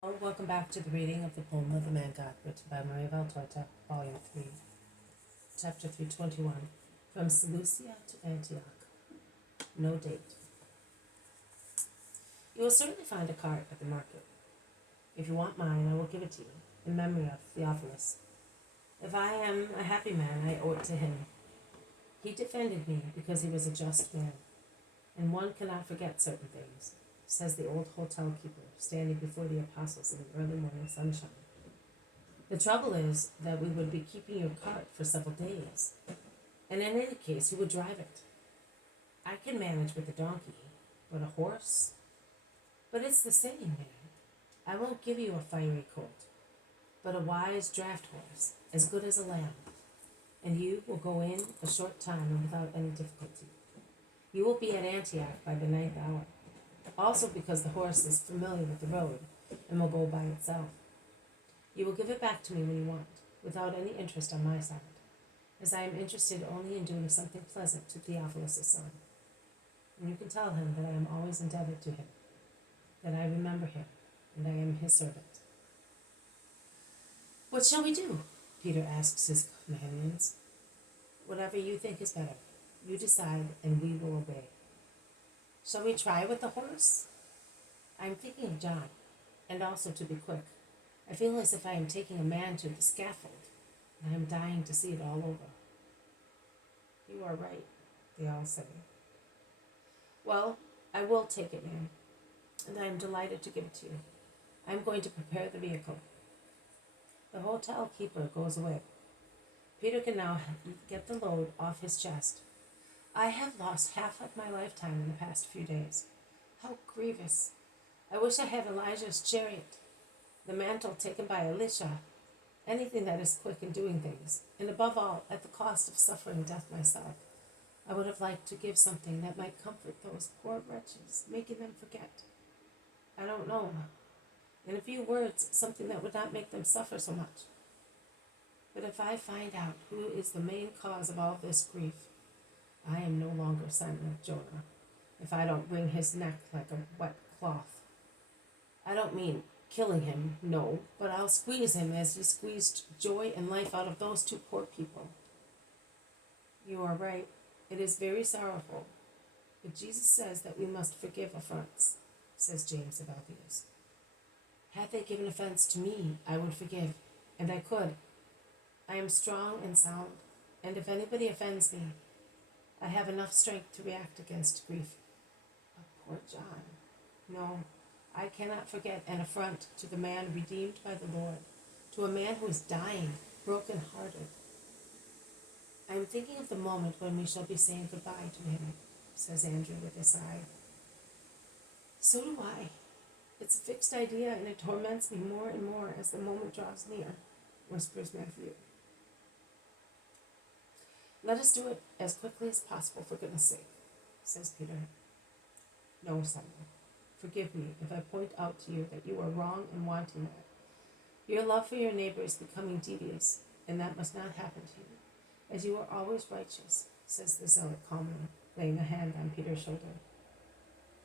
Welcome back to the reading of the poem of the Man God, written by Maria Valtorta, Volume 3, Chapter 321, From Seleucia to Antioch. No date. You will certainly find a cart at the market. If you want mine, I will give it to you, in memory of Theophilus. If I am a happy man, I owe it to him. He defended me because he was a just man, and one cannot forget certain things, says the old hotel keeper, standing before the apostles in the early morning sunshine. The trouble is that we would be keeping your cart for several days, and in any case you would drive it. I can manage with a donkey, but a horse? But it's the same, man. I won't give you a fiery colt, but a wise draft horse, as good as a lamb, and you will go in a short time and without any difficulty. You will be at Antioch by the ninth hour, also because the horse is familiar with the road and will go by itself. You will give it back to me when you want, without any interest on my side, as I am interested only in doing something pleasant to Theophilus' son. And you can tell him that I am always indebted to him, that I remember him, and I am his servant. What shall we do? Peter asks his companions. Whatever you think is better. You decide, and we will obey. Shall we try with the horse? I am thinking of John, and also to be quick. I feel as if I am taking a man to the scaffold, and I am dying to see it all over. You are right, they all say. Well, I will take it, man, and I am delighted to give it to you. I am going to prepare the vehicle. The hotel keeper goes away. Peter can now get the load off his chest. I have lost half of my lifetime in the past few days. How grievous. I wish I had Elijah's chariot, the mantle taken by Elisha, anything that is quick in doing things, and above all, at the cost of suffering death myself. I would have liked to give something that might comfort those poor wretches, making them forget. I don't know. In a few words, something that would not make them suffer so much. But if I find out who is the main cause of all this grief, I am no longer Simon of Jonah, if I don't wring his neck like a wet cloth. I don't mean killing him, no, but I'll squeeze him as he squeezed joy and life out of those two poor people. You are right. It is very sorrowful. But Jesus says that we must forgive affronts, says James of Alphaeus. Had they given offense to me, I would forgive, and I could. I am strong and sound, and if anybody offends me, I have enough strength to react against grief. But poor John. No, I cannot forget an affront to the man redeemed by the Lord, to a man who is dying, broken-hearted. I am thinking of the moment when we shall be saying goodbye to him, says Andrew with a sigh. So do I. It's a fixed idea, and it torments me more and more as the moment draws near, whispers Matthew. Let us do it as quickly as possible, for goodness sake, says Peter. No, Simon. Forgive me if I point out to you that you are wrong in wanting that. Your love for your neighbor is becoming devious, and that must not happen to you, as you are always righteous, says the zealot calmly, laying a hand on Peter's shoulder.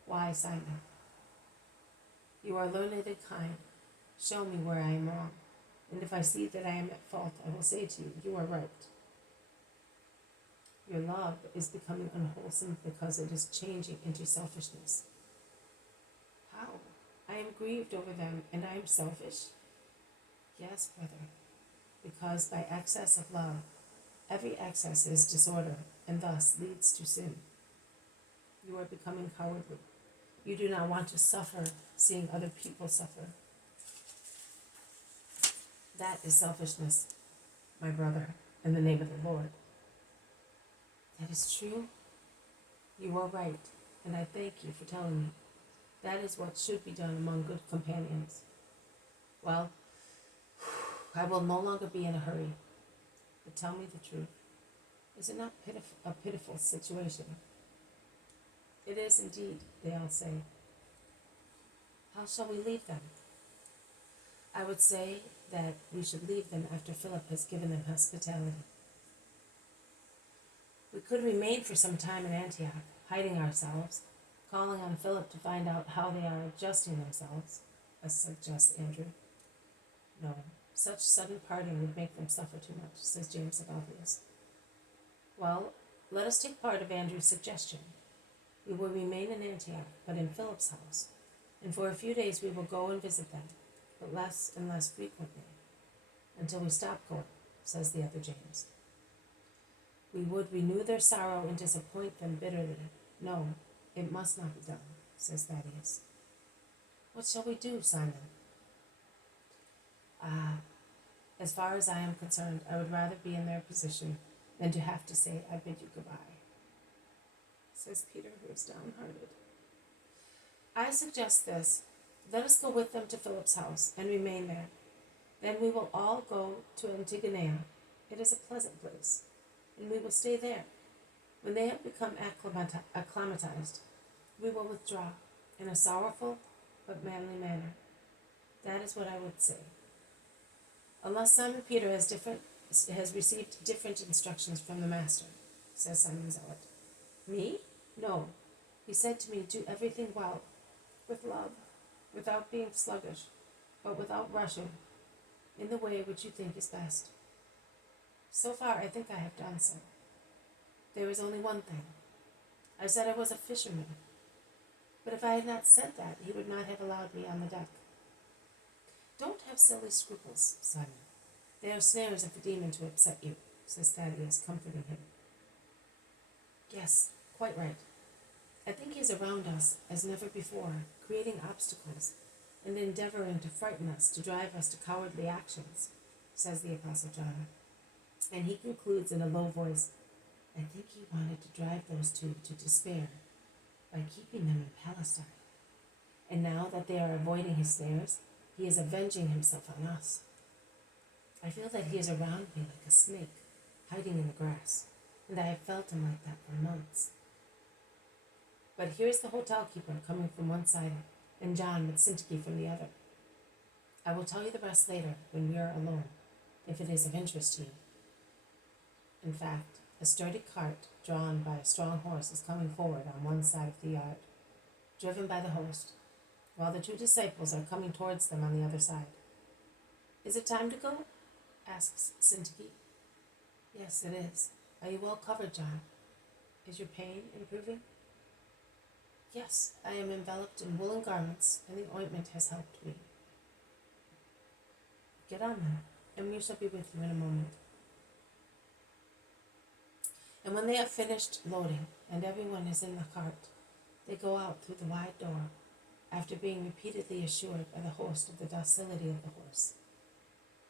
Why, Simon? You are learned and kind. Show me where I am wrong, and if I see that I am at fault, I will say to you, you are right. Your love is becoming unwholesome because it is changing into selfishness. How? I am grieved over them, and I am selfish? Yes, brother, because by excess of love, every excess is disorder, and thus leads to sin. You are becoming cowardly. You do not want to suffer seeing other people suffer. That is selfishness, my brother, in the name of the Lord. That is true. You are right, and I thank you for telling me. That is what should be done among good companions. Well, I will no longer be in a hurry, but tell me the truth. Is it not a pitiful situation? It is indeed, they all say. How shall we leave them? I would say that we should leave them after Philip has given them hospitality. We could remain for some time in Antioch, hiding ourselves, calling on Philip to find out how they are adjusting themselves. suggests Andrew. No, such sudden parting would make them suffer too much, says James Adolphus. Well, let us take part of Andrew's suggestion. We will remain in Antioch, but in Philip's house, and for a few days we will go and visit them, but less and less frequently, until we stop going, says the other James. We would renew their sorrow and disappoint them bitterly. No, it must not be done, says Thaddeus. What shall we do, Simon? Ah, as far as I am concerned, I would rather be in their position than to have to say, I bid you goodbye, says Peter, who is downhearted. I suggest this. Let us go with them to Philip's house and remain there. Then we will all go to Antigonium. It is a pleasant place, and we will stay there. When they have become acclimatized, we will withdraw in a sorrowful but manly manner. That is what I would say. Unless Simon Peter has received different instructions from the Master, says Simon Zealot. Me? No. He said to me, do everything well, with love, without being sluggish, but without rushing, in the way which you think is best. So far, I think I have done so. There is only one thing. I said I was a fisherman, but if I had not said that, he would not have allowed me on the deck. Don't have silly scruples, Simon. They are snares of the demon to upset you, says Thaddeus, comforting him. Yes, quite right. I think he is around us as never before, creating obstacles and endeavoring to frighten us, to drive us to cowardly actions, says the Apostle John. And he concludes in a low voice, I think he wanted to drive those two to despair by keeping them in Palestine. And now that they are avoiding his snares, he is avenging himself on us. I feel that he is around me like a snake, hiding in the grass, and I have felt him like that for months. But here's the hotel keeper coming from one side, and John with Syntyche from the other. I will tell you the rest later, when we are alone, if it is of interest to you. In fact, a sturdy cart, drawn by a strong horse, is coming forward on one side of the yard, driven by the host, while the two disciples are coming towards them on the other side. Is it time to go? Asks Syntyche. Yes, it is. Are you well covered, John? Is your pain improving? Yes, I am enveloped in woolen garments, and the ointment has helped me. Get on then, and we shall be with you in a moment. And when they have finished loading, and everyone is in the cart, they go out through the wide door, after being repeatedly assured by the host of the docility of the horse.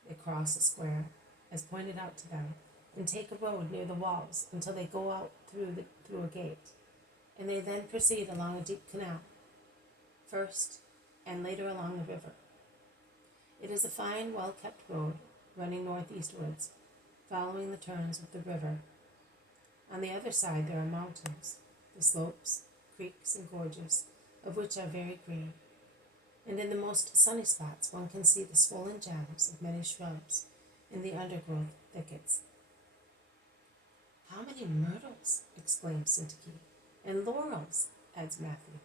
They cross a square, as pointed out to them, and take a road near the walls until they go out through a gate, and they then proceed along a deep canal, first and later along the river. It is a fine, well-kept road, running northeastwards, following the turns of the river. On the other side there are mountains, the slopes, creeks, and gorges, of which are very green, and in the most sunny spots one can see the swollen gems of many shrubs in the undergrowth thickets. How many myrtles, exclaims Syntyche, and laurels, adds Matthew.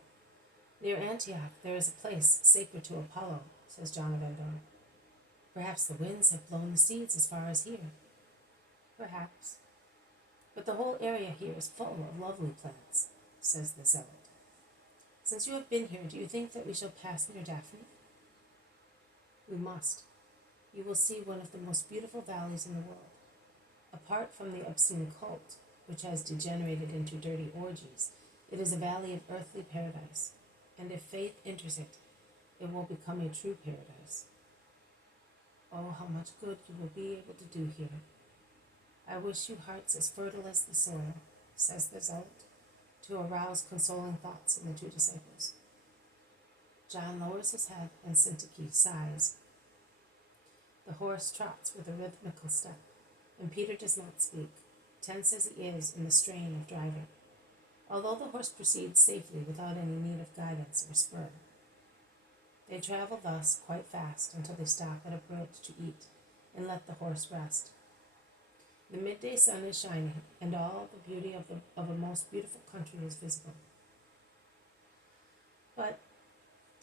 Near Antioch there is a place sacred to Apollo, says John of Endor. Perhaps the winds have blown the seeds as far as here. Perhaps. But the whole area here is full of lovely plants, says the Zealot. Since you have been here, do you think that we shall pass near Daphne? We must. You will see one of the most beautiful valleys in the world. Apart from the obscene cult, which has degenerated into dirty orgies, it is a valley of earthly paradise, and if faith enters it, it will become a true paradise. Oh, how much good you will be able to do here. I wish you hearts as fertile as the soil, says the Zealot, to arouse consoling thoughts in the two disciples. John lowers his head, and Syntyche sighs. The horse trots with a rhythmical step, and Peter does not speak, tense as he is in the strain of driving, although the horse proceeds safely without any need of guidance or spur. They travel thus quite fast until they stop at a bridge to eat and let the horse rest. The midday sun is shining, and all the beauty of a most beautiful country is visible. But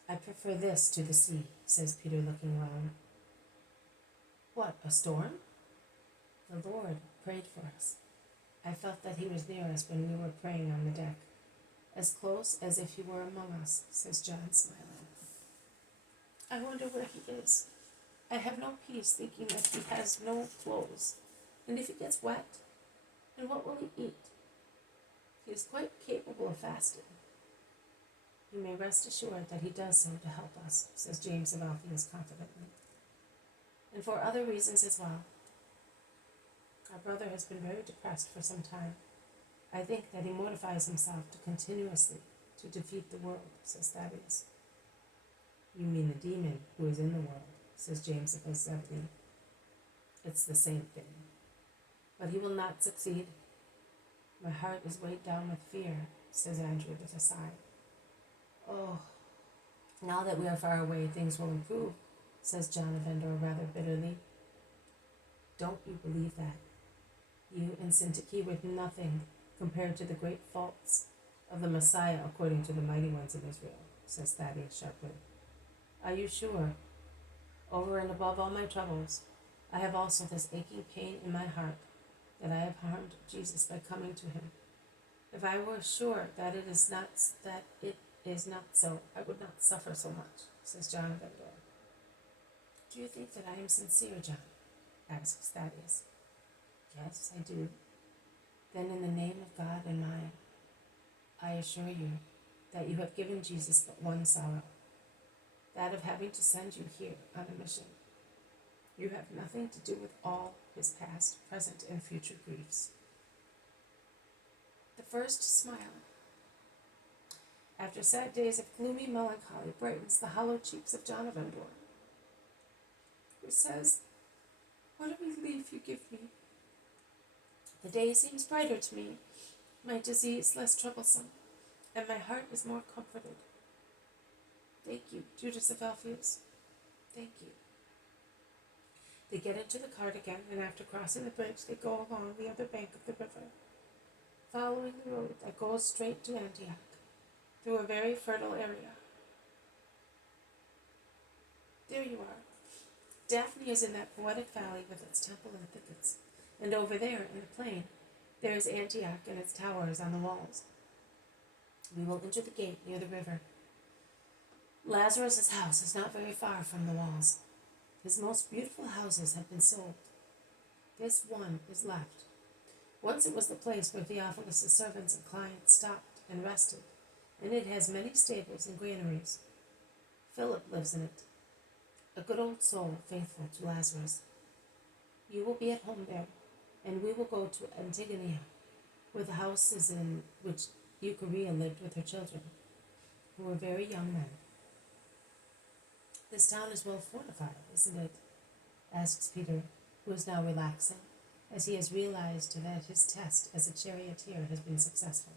I prefer this to the sea, says Peter, looking around. What, a storm? The Lord prayed for us. I felt that he was near us when we were praying on the deck, as close as if he were among us, says John, smiling. I wonder where he is. I have no peace thinking that he has no clothes, and if he gets wet, and what will he eat? He is quite capable of fasting. You may rest assured that he does so to help us, says James of Alphaeus confidently, and for other reasons as well. Our brother has been very depressed for some time. I think that he mortifies himself to continuously to defeat the world, says Thaddeus. You mean the demon who is in the world, says James of Zebedee. It's the same thing. But he will not succeed. My heart is weighed down with fear, says Andrew with a sigh. Oh, now that we are far away, things will improve, says John of Endor rather bitterly. Don't you believe that? You and Syntyche were nothing compared to the great faults of the Messiah according to the mighty ones of Israel, says Thaddeus sharply. Are you sure? Over and above all my troubles, I have also this aching pain in my heart that I have harmed Jesus by coming to him. If I were sure that it is not so, I would not suffer so much, says John of Endor. Do you think that I am sincere, John? Asks Thaddeus. Yes, I do. Then in the name of God and mine, I assure you that you have given Jesus but one sorrow, that of having to send you here on a mission. You have nothing to do with all his past, present, and future griefs. The first smile, after sad days of gloomy melancholy, brightens the hollow cheeks of John of Endor, who says, what a relief you give me. The day seems brighter to me, my disease less troublesome, and my heart is more comforted. Thank you, Judas of Alphaeus. Thank you. They get into the cart again, and after crossing the bridge, they go along the other bank of the river, following the road that goes straight to Antioch, through a very fertile area. There you are. Daphne is in that poetic valley with its temple and thickets, and over there, in the plain, there is Antioch and its towers on the walls. We will enter the gate near the river. Lazarus' house is not very far from the walls. His most beautiful houses have been sold. This one is left. Once it was the place where Theophilus' servants and clients stopped and rested, and it has many stables and granaries. Philip lives in it, a good old soul faithful to Lazarus. You will be at home there, and we will go to Antigone, where the house is in which Eucharia lived with her children, who were very young men. This town is well fortified, isn't it? Asks Peter, who is now relaxing, as he has realized that his test as a charioteer has been successful.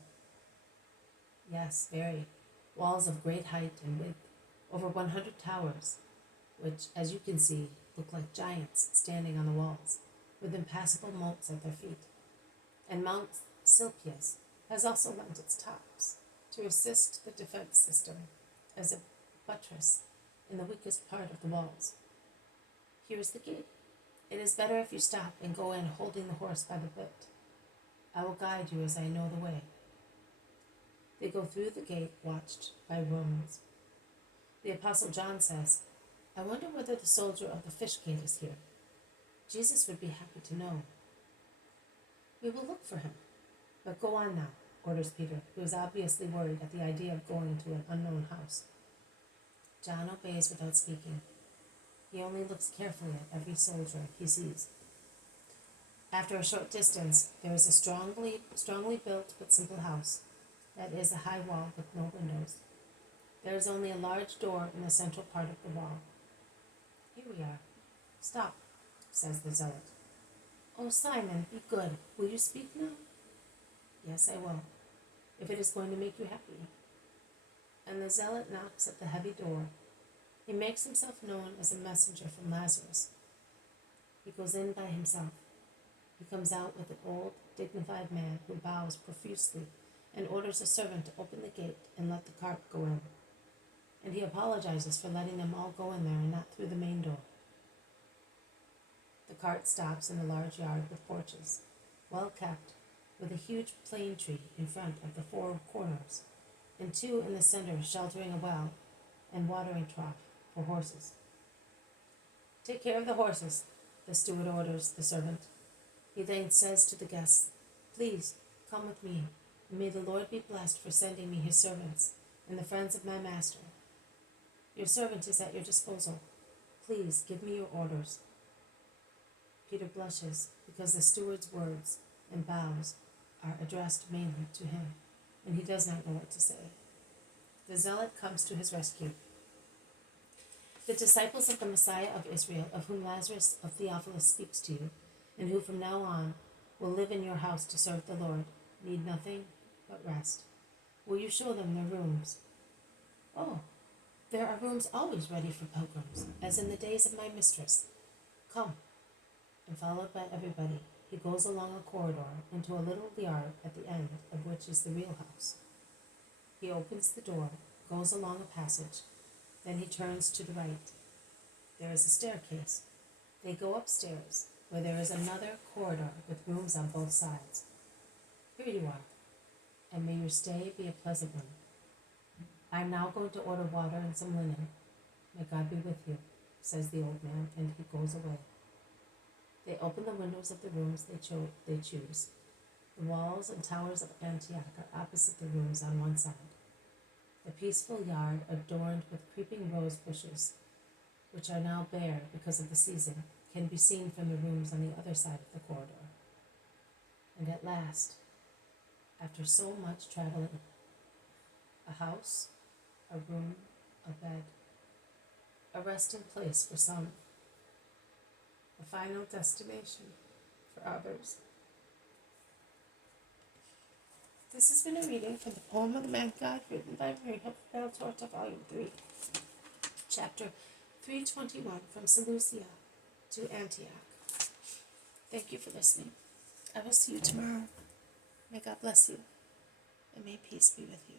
Yes, very. Walls of great height and width, over 100 towers, which, as you can see, look like giants standing on the walls, with impassable moats at their feet. And Mount Silpius has also lent its tops to assist the defense system as a buttress in the weakest part of the walls. Here is the gate. It is better if you stop and go in holding the horse by the bit. I will guide you as I know the way. They go through the gate watched by Romans. The Apostle John says, I wonder whether the soldier of the fish gate is here. Jesus would be happy to know. We will look for him. But go on now, orders Peter, who is obviously worried at the idea of going to an unknown house. John obeys without speaking. He only looks carefully at every soldier he sees. After a short distance, there is a strongly built but simple house. That is a high wall with no windows. There is only a large door in the central part of the wall. Here we are. Stop, says the zealot. Oh, Simon, be good. Will you speak now? Yes, I will, if it is going to make you happy. And the zealot knocks at the heavy door. He makes himself known as a messenger from Lazarus. He goes in by himself. He comes out with an old, dignified man who bows profusely and orders a servant to open the gate and let the cart go in. and he apologizes for letting them all go in there and not through the main door. The cart stops in a large yard with porches, well kept, with a huge plane tree in front of the four corners, and two in the center sheltering a well and watering trough for horses. Take care of the horses, the steward orders the servant. He then says to the guests, Please, come with me, and may the Lord be blessed for sending me his servants and the friends of my master. Your servant is at your disposal. Please give me your orders. Peter blushes because the steward's words and bows are addressed mainly to him, and he does not know what to say. The zealot comes to his rescue. The disciples of the Messiah of Israel, of whom Lazarus of Theophilus speaks to you, and who from now on will live in your house to serve the Lord, need nothing but rest. Will you show them their rooms? Oh, there are rooms always ready for pilgrims, as in the days of my mistress. Come. And followed by everybody, he goes along a corridor into a little yard at the end of which is the real house. He opens the door, goes along a passage, then he turns to the right. There is a staircase. They go upstairs, where there is another corridor with rooms on both sides. Here you are, and may your stay be a pleasant one. I am now going to order water and some linen. May God be with you, says the old man, and he goes away. They open the windows of the rooms they choose. The walls and towers of Antioch are opposite the rooms on one side. The peaceful yard adorned with creeping rose bushes, which are now bare because of the season, can be seen from the rooms on the other side of the corridor. And at last, after so much traveling, a house, a room, a bed, a resting place for some, a final destination for others. This has been a reading from the poem of the Man God, written by Mary Bell Torta, Volume 3, Chapter 321, From Seleucia to Antioch. Thank you for listening. I will see you tomorrow. May God bless you, and may peace be with you.